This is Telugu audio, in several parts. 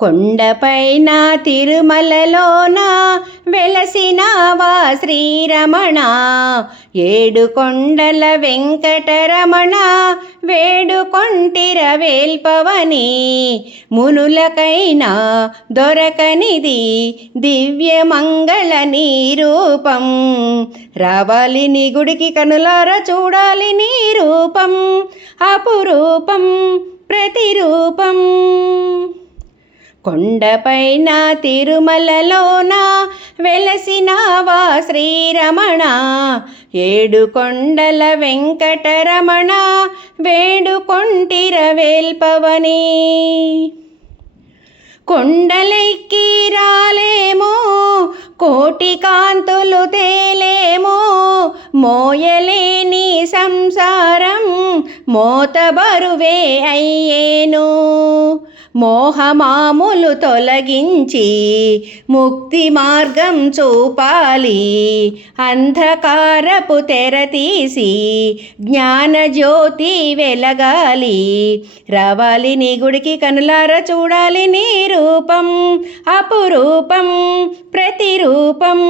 కొండపైన తిరుమలలోన వెలసినావా శ్రీరమణ, ఏడు కొండల వెంకటరమణ వేడుకొంటిర వేల్పవని. మునులకైనా దొరకనిది దివ్యమంగళ నీ రూపం, రావాలి నీ గుడికి కనులార చూడాలి నీ రూపం, అపురూపం ప్రతిరూపం. కొండపైన తిరుమలలోన వెలసినావా శ్రీరమణ, ఏడు కొండల వెంకటరమణ వేడుకొంటిర వేల్పవని. కొండలెక్కి రాలేమో కోటి కాంతులు తేలేమో, మోయలేని సంసారం మోతబరువే అయ్యేను. మోహమాములు తొలగించి ముక్తి మార్గం చూపాలి, అంధకారపు తెర తీసి జ్ఞానజ్యోతి వెలగాలి. రావాలి నీ గుడికి కనులార చూడాలి నీ రూపం, అపురూపం ప్రతిరూపం.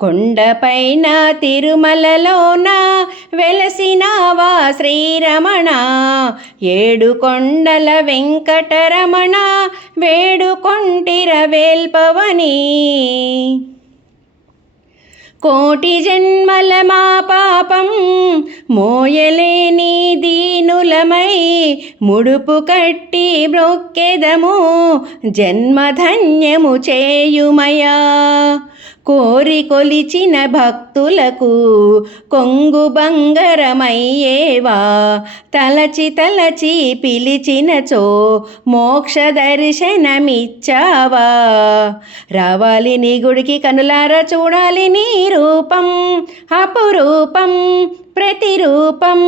కొండపైన తిరుమలలోన వెలసినావా శ్రీరమణ, ఏడు కొండల వెంకటరమణ వేడుకొంటిర వేల్పవని. కోటి జన్మల మా పాపం మోయలేని దీనులమై, ముడుపు కట్టి మ్రొక్కెదము జన్మధన్యము చేయుమయా. కోరి కొలిచిన భక్తులకు కొంగు బంగరమయ్యేవా, తలచి తలచి పిలిచినచో మోక్ష దర్శనమిచ్చావా. రావాలి నీ గుడికి కనులార చూడాలి నీ రూపం, అపురూపం ప్రతిరూపం.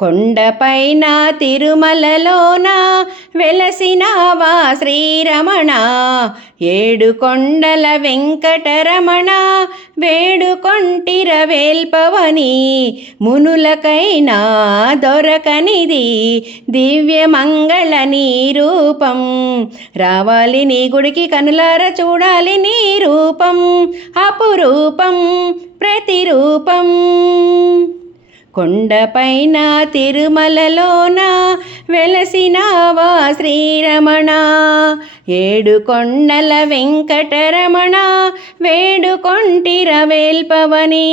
కొండపైన తిరుమలలోన వెలసినావా శ్రీరమణ, ఏడు కొండల వెంకటరమణ వేడుకొంటిర వేల్పవని. మునులకైనా దొరకనిది దివ్యమంగళ నీ రూపం, రావాలి నీ గుడికి కనులార చూడాలి నీ రూపం, అపురూపం ప్రతిరూపం. కొండపైన తిరుమలలోన వెలసినావా శ్రీరమణ, ఏడు కొండల వెంకటరమణ వేడుకొంటిర వేల్పవని.